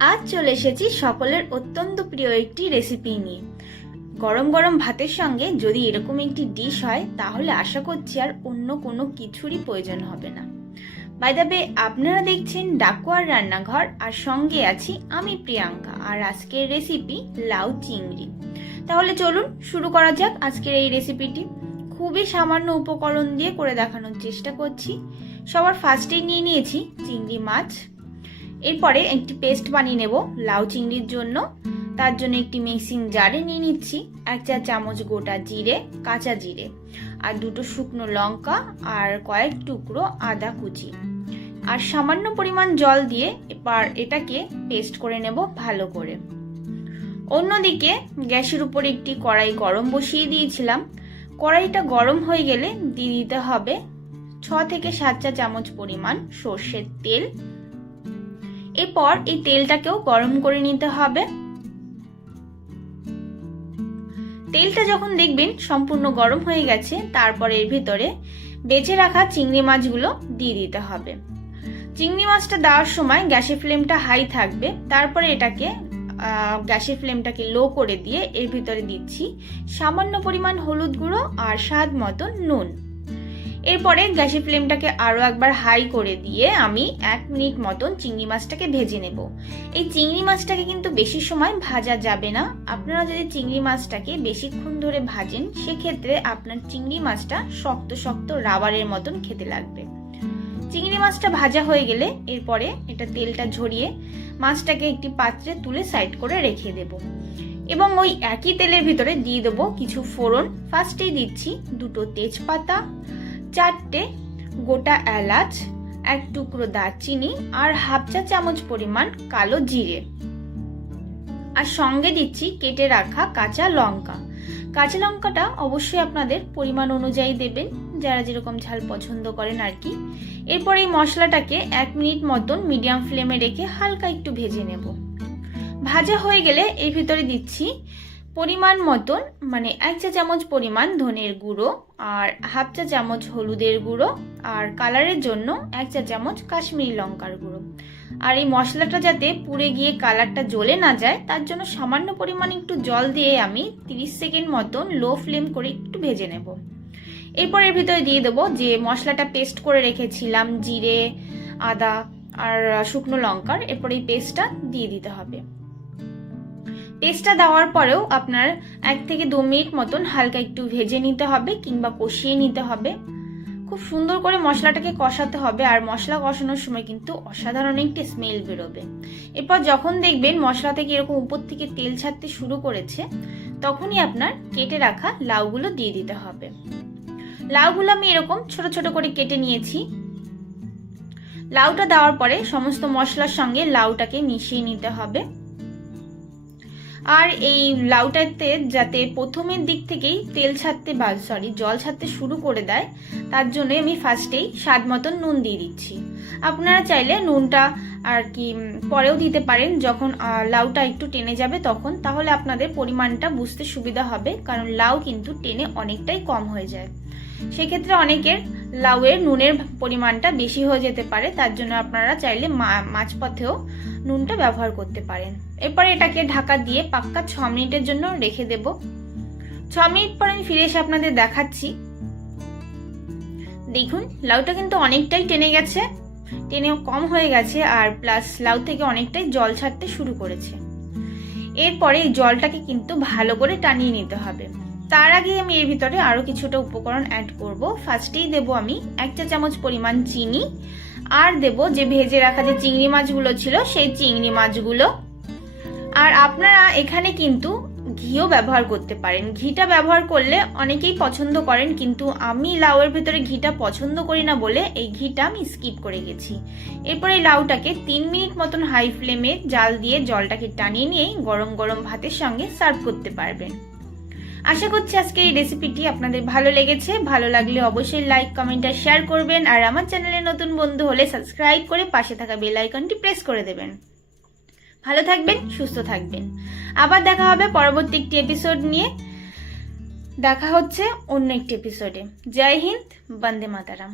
আজ চলে এসেছি সকলের অত্যন্ত প্রিয় একটি রেসিপি নিয়ে। গরম গরম ভাতের সঙ্গে যদি এরকম একটি ডিশ হয় তাহলে আশা করছি আর অন্য কোনো কিছুরই প্রয়োজন হবে না। বাই দ্য ওয়ে, আপনারা দেখছেন ডাকুয়ার রান্নাঘর, আর সঙ্গে আছি আমি প্রিয়াঙ্কা। আর আজকের রেসিপি লাউ চিংড়ি। তাহলে চলুন শুরু করা যাক আজকের এই রেসিপিটি। খুবই সামান্য উপকরণ দিয়ে করে দেখানোর চেষ্টা করছি। সবার ফার্স্টেই নিয়ে নিয়েছি চিংড়ি মাছ। এরপরে একটি পেস্ট বানিয়ে নেব লাউ চিংড়ির জন্য। তার জন্য একটি মিক্সিং জারে নিয়ে নিচ্ছি 1 চা চামচ গোটা জিরে, কাঁচা জিরে, আর 2টো শুকনো লঙ্কা, আর কয়েক টুকরো আদা কুচি, আর সামান্য পরিমাণ জল দিয়ে এবার এটাকে পেস্ট করে নেব ভালো করে। অন্যদিকে গ্যাসের উপর একটি কড়াই গরম বসিয়ে দিয়েছিলাম। কড়াইটা গরম হয়ে গেলে দিয়ে দিতে হবে 6 থেকে 7 চা চামচ পরিমাণ সর্ষের তেল। এরপর এই তেলটাকেও গরম করে নিতে হবে। তেলটা যখন দেখবেন সম্পূর্ণ গরম হয়ে গেছে, তারপরে এর ভিতরে বেঁচে রাখা চিংড়ি মাছগুলো দিয়ে দিতে হবে। চিংড়ি মাছটা দেওয়ার সময় গ্যাসের ফ্লেমটা হাই থাকবে। তারপরে এটাকে গ্যাসের ফ্লেমটাকে লো করে দিয়ে এর ভিতরে দিচ্ছি সামান্য পরিমাণ হলুদ গুঁড়ো আর স্বাদ মতো নুন। এরপরে গ্যাসের ফ্লেমটাকে আরো একবার হাই করে দিয়ে আমি 1 মিনিট মতন চিংড়ি মাছটাকে ভেজে নেব। এই চিংড়ি মাছটাকে কিন্তু বেশি সময় ভাজা যাবে না। আপনারা যদি চিংড়ি মাছটাকে বেশিক্ষণ ধরে ভাজেন, সেক্ষেত্রে আপনার চিংড়ি মাছটা শক্ত শক্ত রাবারের মতন খেতে লাগবে। চিংড়ি মাছটা ভাজা হয়ে গেলে এরপরে এটা তেলটা ঝরিয়ে মাছটাকে একটি পাত্রে তুলে সাইড করে রেখে দেব। এবং ওই একই তেলের ভিতরে দিয়ে দেবো কিছু ফোড়ন। ফার্স্টেই দিচ্ছি 2টো তেজপাতা, 4টে গোটা এলাচ, 1 টুকরো দারচিনি, আর 1/2 চা চামচ পরিমাণ কালো জিরে, আর সঙ্গে দিচ্ছি কেটে রাখা কাঁচা লঙ্কা। কাঁচা লঙ্কাটা অবশ্যই আপনাদের পরিমাণ অনুযায়ী দেবেন, যারা যেরকম ঝাল পছন্দ করেন আর কি। এরপর এই মশলাটাকে 1 মিনিট মতন মিডিয়াম ফ্লেমে রেখে হালকা একটু ভেজে নেব। ভাজা হয়ে গেলে এর ভিতরে দিচ্ছি পরিমাণ মতন 1 চা চামচ পরিমাণ ধনের গুঁড়ো, আর 1/2 চা চামচ হলুদের গুঁড়ো, আর কালারের জন্য 1 চা চামচ কাশ্মীরি লঙ্কার গুঁড়ো। আর এই মশলাটা যাতে পুড়ে গিয়ে কালারটা জ্বলে না যায়, তার জন্য সামান্য পরিমাণ একটু জল দিয়ে আমি 30 সেকেন্ড মতন লো ফ্লেম করে একটু ভেজে নেব। এরপর এর ভিতরে দিয়ে দেবো যে মশলাটা পেস্ট করে রেখেছিলাম জিরে, আদা আর শুকনো লঙ্কার। এরপর এই পেস্টটা দিয়ে দিতে হবে। পেস্টটা দেওয়ার পরেও আপনার 1 থেকে 2 মিনিট মতন হালকা একটু ভেজে নিতে হবে কিংবা কষিয়ে নিতে হবে। খুব সুন্দর করে মশলাটাকে কষাতে হবে, আর মশলা কষানোর সময় কিন্তু অসাধারণ একটি স্মেল বেরোবে। এরপর যখন দেখবেন মশলা থেকে এরকম উপর থেকে তেল ছাড়তে শুরু করেছে, তখনই আপনার কেটে রাখা লাউগুলো দিয়ে দিতে হবে। লাউগুলো আমি এরকম ছোট ছোট করে কেটে নিয়েছি। লাউটা দেওয়ার পরে সমস্ত মশলার সঙ্গে লাউটাকে মিশিয়ে নিতে হবে। আর এই লাউটাতে যাতে প্রথমের দিক থেকেই জল ছাড়তে শুরু করে দেয়, তার জন্য আমি ফার্স্টেই স্বাদ মতন নুন দিয়ে দিচ্ছি। আপনারা চাইলে নুনটা আর কি পরেও দিতে পারেন, যখন লাউটা একটু টেনে যাবে তখন, তাহলে আপনাদের পরিমাণটা বুঝতে সুবিধা হবে, কারণ লাউ কিন্তু টেনে অনেকটাই কম হয়ে যায়। সেক্ষেত্রে অনেকের লাউয়ের নুনের পরিমাণটা বেশি হয়ে যেতে পারে, তার জন্য আপনারা চাইলে মাঝপথেও নুনটা ব্যবহার করতে পারেন। এরপরে এটাকে ঢাকা দিয়ে পাক্কা 6 মিনিটের জন্য রেখে দেব। 6 মিনিট পর আমি ফিরে এসে আপনাদের দেখাচ্ছি। দেখুন লাউটা কিন্তু অনেকটাই টেনে গেছে, টেনেও কম হয়ে গেছে, আর প্লাস লাউ থেকে অনেকটাই জল ছাড়তে শুরু করেছে। এরপরে এই জলটাকে কিন্তু ভালো করে টানিয়ে নিতে হবে। তার আগে আমি এর ভিতরে আরো কিছুটা উপকরণ অ্যাড করব। ফার্স্টেই দেব আমি 1 চা চামচ পরিমাণ চিনি, আর দেব যে ভেজে রাখা যে চিংড়ি মাছগুলো ছিল সেই চিংড়ি মাছগুলো। আর আপনারা এখানে কিন্তু ঘিও ব্যবহার করতে পারেন। ঘিটা ব্যবহার করলে অনেকেই পছন্দ করেন, কিন্তু আমি লাউয়ের ভিতরে ঘিটা পছন্দ করি না বলে এই ঘিটা আমি স্কিপ করে গেছি। এরপর এই লাউটাকে 3 মিনিট মতন হাই ফ্লেমে জাল দিয়ে জলটাকে টানিয়ে নিয়েই গরম গরম ভাতের সঙ্গে সার্ভ করতে পারবেন। আশা করছি আজকে এই রেসিপিটি আপনাদের ভালো লেগেছে। ভালো লাগলে অবশ্যই লাইক, কমেন্ট আর শেয়ার করবেন, আর আমার চ্যানেলে নতুন বন্ধু হলে সাবস্ক্রাইব করে পাশে থাকা বেল আইকনটি প্রেস করে দেবেন। ভালো থাকবেন, সুস্থ থাকবেন। আবার দেখা হবে পরবর্তী একটি এপিসোড নিয়ে। দেখা হচ্ছে অন্য একটি এপিসোডে। জয় হিন্দ, বন্দে মাতারাম।